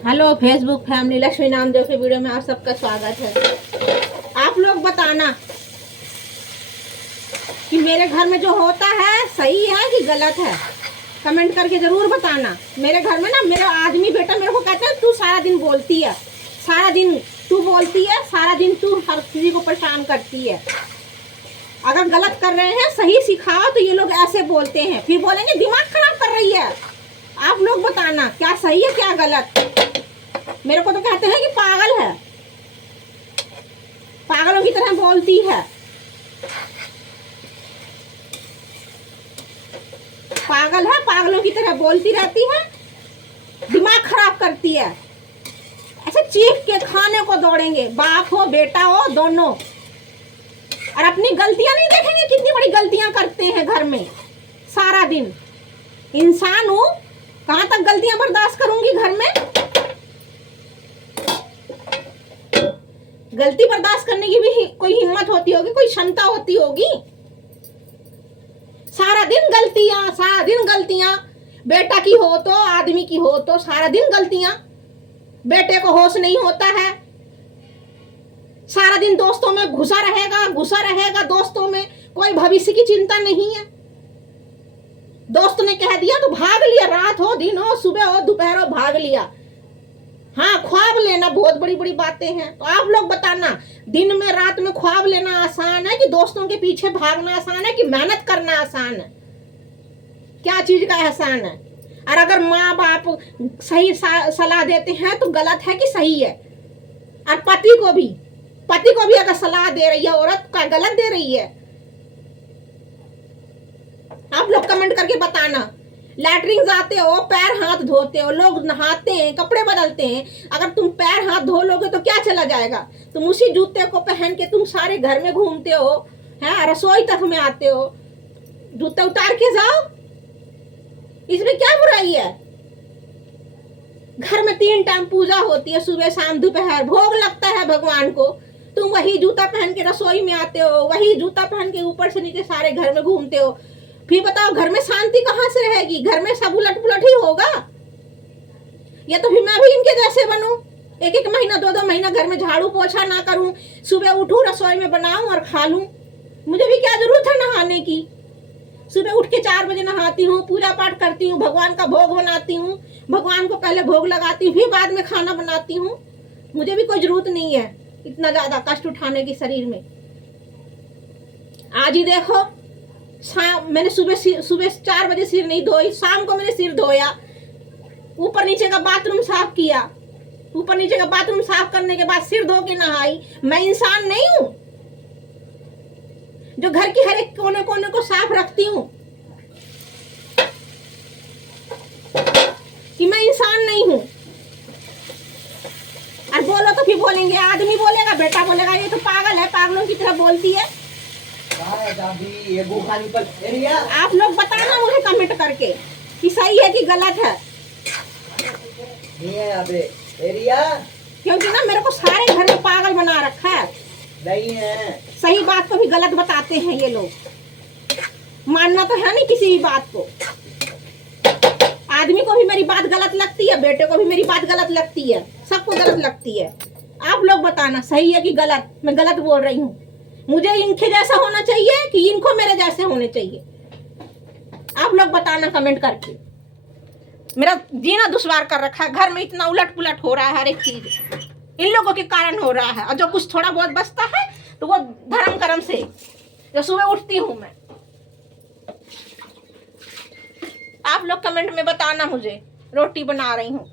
Hello Facebook family, Lakshmi Namdev के video में आप सबका स्वागत है। आप लोग बताना कि मेरे घर में जो होता है सही है कि गलत है, कमेंट करके ज़रूर बताना। मेरे घर में ना मेरा आदमी बेटा मेरे को कहता है तू सारा दिन बोलती है, सारा दिन तू बोलती है, सारा दिन तू हर किसी को परेशान करती है। अगर गलत कर रहे हैं सही सिखाओ तो ये लोग ऐसे बोलते हैं, फिर बोलेंगे दिमाग खराब कर रही है। आप लोग बताना क्या सही है क्या गलत। मेरे को तो कहते हैं कि पागल है, पागलों की तरह बोलती है, पागल है, पागलों की तरह बोलती रहती है, दिमाग खराब करती है। ऐसे चीख के खाने को दौड़ेंगे, बाप हो बेटा हो दोनों, और अपनी गलतियां नहीं देखेंगे कितनी बड़ी गलतियां करते हैं घर में सारा दिन। इंसान हूं, कहां तक गलतियां बर्दाश्त करूंगी घर में। गलती बर्दाश्त करने की भी कोई हिम्मत होती होगी, कोई क्षमता होती होगी। सारा दिन गलतियां, सारा दिन गलतियां, बेटा की हो तो आदमी की हो तो सारा दिन गलतियां। बेटे को होश नहीं होता है, सारा दिन दोस्तों में घुसा रहेगा दोस्तों में, कोई भविष्य की चिंता नहीं है। दोस्त ने कह दिया तो भाग लिया, रात हो दिन हो सुबह हो दोपहर हो भाग लिया। हाँ, ख्वाब लेना बहुत बड़ी बड़ी बातें हैं। तो आप लोग बताना, दिन में रात में ख्वाब लेना आसान है कि दोस्तों के पीछे भागना आसान है कि मेहनत करना आसान है? क्या चीज का आसान है? और अगर माँ बाप सही सलाह देते हैं तो गलत है कि सही है? और पति को भी अगर सलाह दे रही है औरत, का गलत दे रही है? आप लोग कमेंट करके बताना। लैटरिन जाते हो, पैर हाथ धोते हो, लोग नहाते हैं, कपड़े बदलते हैं, अगर तुम पैर हाथ धो लोगे तो क्या चला जाएगा? तुम उसी जूते को पहन के तुम सारे घर में घूमते हो, है रसोई तक में आते हो, जूते उतार के जाओ, इसमें क्या बुराई है? घर में 3 टाइम पूजा होती है, सुबह शाम दोपहर, भोग लगता है भगवान को, तुम वही जूता पहन के रसोई में आते हो, वही जूता पहन के ऊपर से नीचे सारे घर में घूमते हो। फिर बताओ घर में शांति कहाँ से रहेगी? घर में सब उलट पुलट ही होगा। या तो फिर मैं भी इनके जैसे बनूं, 1-1 महीना 2-2 महीना घर में झाड़ू पोछा ना करूं, सुबह उठूं रसोई में बनाऊं और खा लूं। मुझे भी क्या जरूरत है नहाने की? सुबह उठ के 4 बजे नहाती हूँ, पूजा पाठ करती हूँ, भगवान का भोग बनाती हूँ, भगवान को पहले भोग लगाती हूँ, फिर बाद में खाना बनाती हूँ। मुझे भी कोई जरूरत नहीं है इतना ज्यादा कष्ट उठाने की शरीर में। आज ही देखो, मैंने सुबह 4 बजे सिर नहीं धोई, शाम को मैंने सिर धोया, ऊपर नीचे का बाथरूम साफ किया, ऊपर नीचे का बाथरूम साफ करने के बाद सिर धो के नहाई। मैं इंसान नहीं हूं जो घर की हर एक कोने कोने को साफ रखती हूं? कि मैं इंसान नहीं हूं? और बोलो तो फिर बोलेंगे, आदमी बोलेगा, बेटा बोलेगा ये तो पागल है, पागलों की तरह बोलती है। आप लोग बताना मुझे कमेंट करके कि सही है कि गलत है। क्योंकि ना मेरे को सारे घर में पागल बना रखा है। नहीं है, सही बात को भी गलत बताते हैं ये लोग। मानना तो है नहीं किसी भी बात को। आदमी को भी मेरी बात गलत लगती है, बेटे को भी मेरी बात गलत लगती है, सबको गलत लगती है। आप लोग बताना सही है कि गलत। मैं गलत बोल रही हूँ? मुझे इनके जैसा होना चाहिए कि इनको मेरे जैसे होने चाहिए? आप लोग बताना कमेंट करके। मेरा जीना दुश्वार कर रखा है, घर में इतना उलट पुलट हो रहा है, हर एक चीज इन लोगों के कारण हो रहा है। और जो कुछ थोड़ा बहुत बचता है तो वो धर्म कर्म से, जो सुबह उठती हूँ मैं। आप लोग कमेंट में बताना मुझे, रोटी बना रही हूँ।